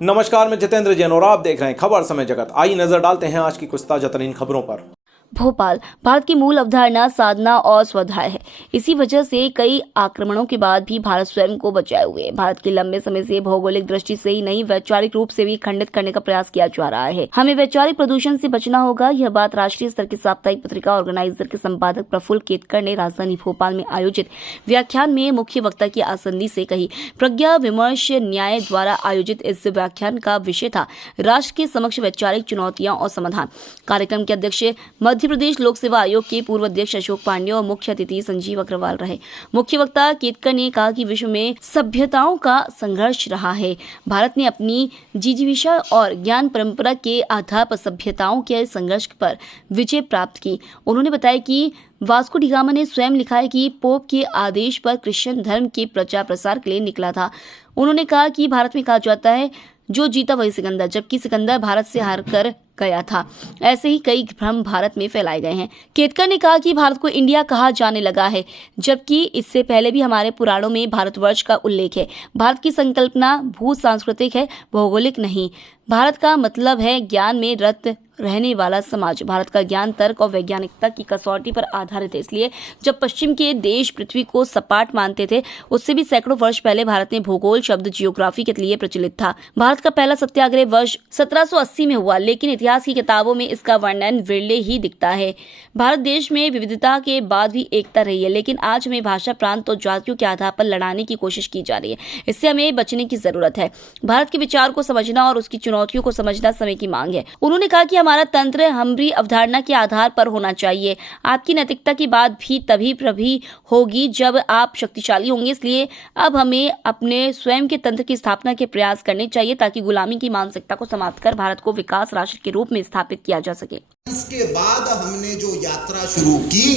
नमस्कार, मैं जितेंद्र जैन और आप देख रहे हैं खबर समय जगत। आइए नजर डालते हैं आज की कुछ ताजा तरीन खबरों पर। भोपाल भारत की मूल अवधारणा साधना और स्वाध्याय है। इसी वजह से कई आक्रमणों के बाद भी भारत स्वयं को बचाए हुए है। भारत के लंबे समय से भौगोलिक दृष्टि से ही नहीं, वैचारिक रूप से भी खंडित करने का प्रयास किया जा रहा है। हमें वैचारिक प्रदूषण से बचना होगा। यह बात राष्ट्रीय स्तर की साप्ताहिक पत्रिका ऑर्गेनाइजर के संपादक प्रफुल्ल केतकर ने राजधानी भोपाल में आयोजित व्याख्यान में मुख्य वक्ता की आसंदी से कही। प्रज्ञा विमर्श न्याय द्वारा आयोजित इस व्याख्यान का विषय था राष्ट्र के समक्ष वैचारिक चुनौतियां और समाधान। कार्यक्रम के अध्यक्ष मध्य प्रदेश लोक सेवा आयोग के पूर्व अध्यक्ष अशोक पांडे और मुख्य अतिथि संजीव अग्रवाल रहे। मुख्य वक्ता केतकर ने कहा कि विश्व में सभ्यताओं का संघर्ष रहा है। भारत ने अपनी जिजीविषा और ज्ञान परंपरा के आधार पर सभ्यताओं के संघर्ष पर विजय प्राप्त की। उन्होंने बताया कि वास्को डी गामा ने स्वयं लिखा है कि पोप के आदेश पर क्रिश्चियन धर्म के प्रचार प्रसार के लिए निकला था। उन्होंने कहा कि भारत में कहा जाता है जो जीता वही सिकंदर, जबकि सिकंदर भारत से हार कर गया था। ऐसे ही कई भ्रम भारत में फैलाए गए हैं। केतकर ने कहा कि भारत को इंडिया कहा जाने लगा है, जबकि इससे पहले भी हमारे पुराणों में भारतवर्ष का उल्लेख है। भारत की संकल्पना भू सांस्कृतिक है, भौगोलिक नहीं। भारत का मतलब है ज्ञान में रत रहने वाला समाज। भारत का ज्ञान तर्क और वैज्ञानिकता की कसौटी पर आधारित है। इसलिए जब पश्चिम के देश पृथ्वी को सपाट मानते थे, उससे भी सैकड़ों वर्ष पहले भारत में भूगोल शब्द जियोग्राफी के लिए प्रचलित था। भारत का पहला सत्याग्रह वर्ष 1780 में हुआ, लेकिन इतिहास की किताबों में इसका वर्णन विरले ही दिखता है। भारत देश में विविधता के बाद भी एकता रही है, लेकिन आज हमें भाषा, प्रांत और जातियों के आधार पर लड़ाने की कोशिश की जा रही है। इससे हमें बचने की जरूरत है। भारत के विचार को समझना और उसकी चुनौतियों को समझना समय की मांग है। उन्होंने कहा कि हमारा तंत्र हमारी अवधारणा के आधार पर होना चाहिए। आपकी नैतिकता की बात भी तभी प्रभी होगी जब आप शक्तिशाली होंगे। इसलिए अब हमें अपने स्वयं के तंत्र की स्थापना के प्रयास करने चाहिए, ताकि गुलामी की मानसिकता को समाप्त कर भारत को विकास राष्ट्र के रूप में स्थापित किया जा सके। इसके बाद हमने जो यात्रा शुरू की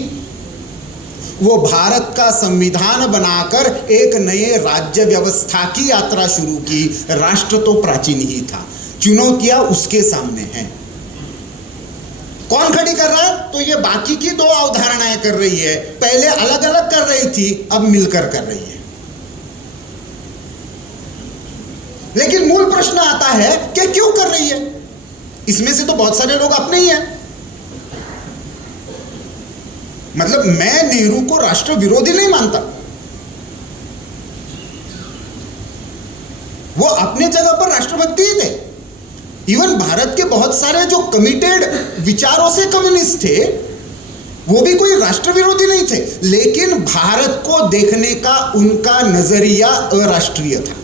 वो भारत का संविधान बनाकर एक नए राज्य व्यवस्था की यात्रा शुरू की। राष्ट्र तो प्राचीन ही था, चुनौतियां उसके सामने हैं। कौन खड़ी कर रहा है? तो ये बाकी की दो अवधारणाएं कर रही है। पहले अलग अलग कर रही थी, अब मिलकर कर रही है। लेकिन मूल प्रश्न आता है कि क्यों कर रही है? इसमें से तो बहुत सारे लोग अपने ही हैं। मतलब मैं नेहरू को राष्ट्र विरोधी नहीं मानता, वो अपने जगह पर राष्ट्रभक्ति ही थे। इवन भारत के बहुत सारे जो कमिटेड विचारों से कम्युनिस्ट थे, वो भी कोई राष्ट्र विरोधी नहीं थे, लेकिन भारत को देखने का उनका नजरिया अराष्ट्रीय था।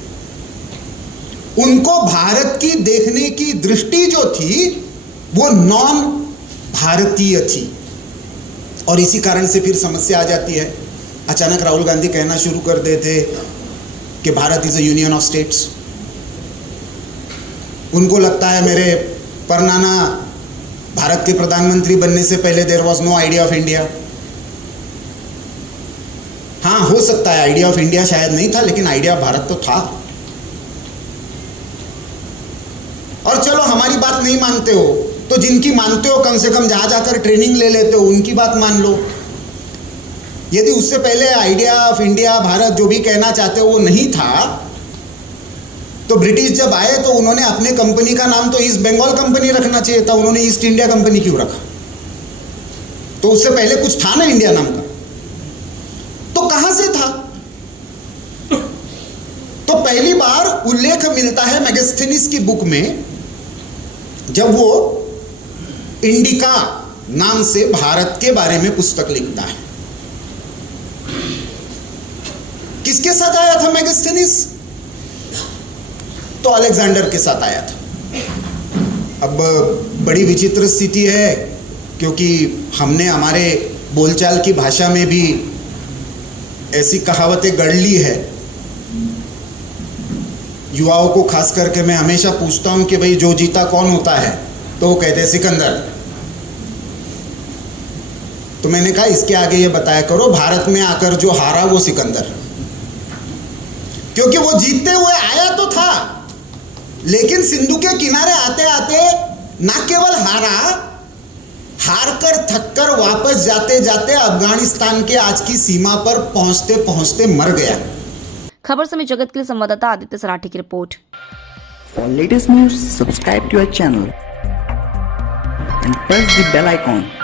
उनको भारत की देखने की दृष्टि जो थी वो नॉन भारतीय थी। और इसी कारण से फिर समस्या आ जाती है। अचानक राहुल गांधी कहना शुरू कर देते कि Bharat is a union of states. उनको लगता है मेरे परनाना भारत के प्रधानमंत्री बनने से पहले there was no idea of India. हाँ, हो सकता है आइडिया ऑफ इंडिया शायद नहीं था, लेकिन आइडिया ऑफ भारत तो था। और चलो हमारी बात नहीं मानते हो तो जिनकी मानते हो कम से कम जहां जाकर ट्रेनिंग ले लेते हो उनकी बात मान लो। यदि उससे पहले आइडिया ऑफ इंडिया, भारत जो भी कहना चाहते हो वो नहीं था, तो ब्रिटिश जब आए तो उन्होंने अपने कंपनी का नाम तो ईस्ट बंगाल कंपनी रखना चाहिए था। उन्होंने ईस्ट इंडिया कंपनी क्यों रखा? तो उससे पहले कुछ था ना इंडिया नाम का, तो कहां से था? तो पहली बार उल्लेख मिलता है मेगास्थनीज की बुक में, जब वो इंडिका नाम से भारत के बारे में पुस्तक लिखता है। किसके साथ आया था मेगास्थनीज? तो अलेक्जेंडर के साथ आया था। अब बड़ी विचित्र स्थिति है, क्योंकि हमने हमारे बोलचाल की भाषा में भी ऐसी कहावतें गढ़ ली है। युवाओं को खास करके मैं हमेशा पूछता हूं कि भाई जो जीता कौन होता है, तो वो कहते हैं सिकंदर। तो मैंने कहा इसके आगे ये बताया करो, भारत में आकर जो हारा वो सिकंदर, क्योंकि वो जीतते हुए आया तो था, लेकिन सिंधु के किनारे आते आते ना केवल हारा, हार कर थक कर वापस जाते जाते अफगानिस्तान के आज की सीमा पर पहुंचते पहुंचते मर गया। खबर समय जगत के लिए संवाददाता आदित्य सराठी की report. For latest news, subscribe to our channel and press the bell icon.